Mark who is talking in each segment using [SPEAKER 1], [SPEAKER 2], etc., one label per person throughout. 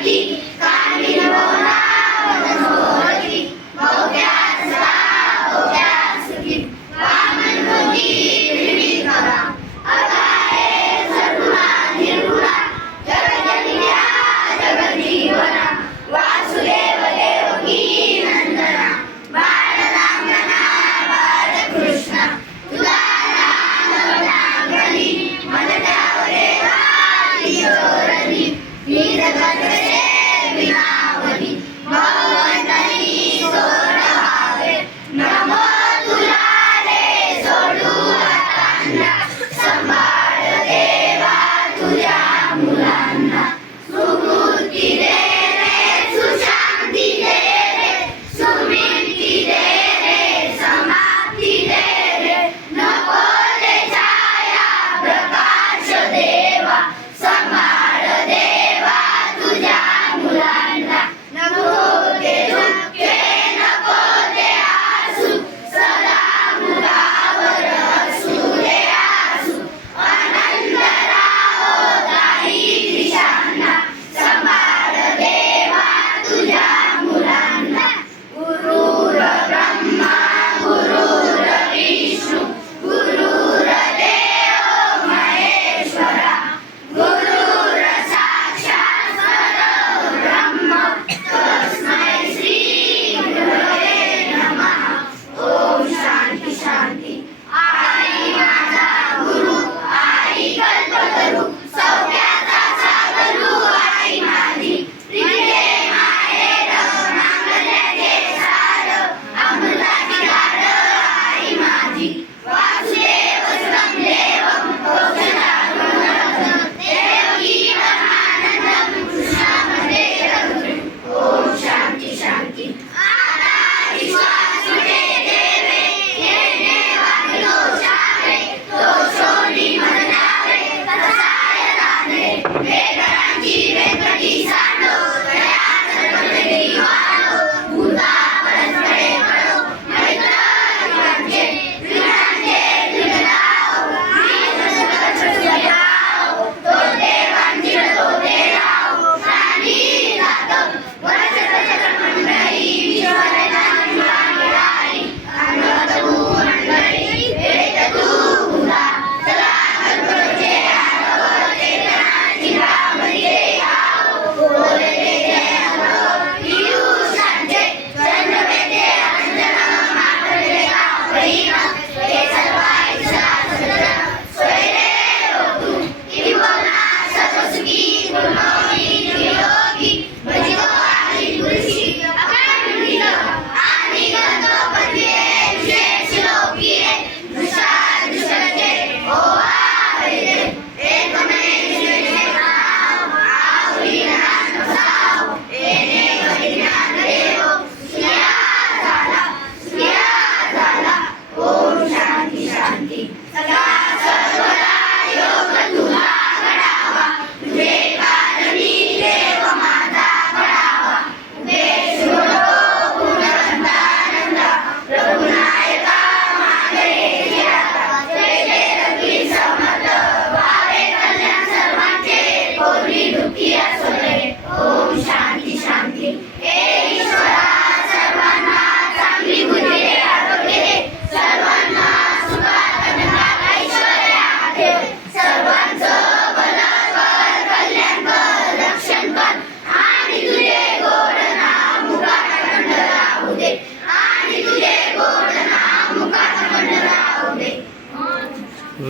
[SPEAKER 1] ali.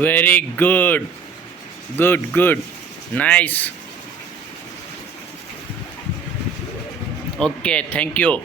[SPEAKER 2] very good. Good good. Nice. Okay thank you.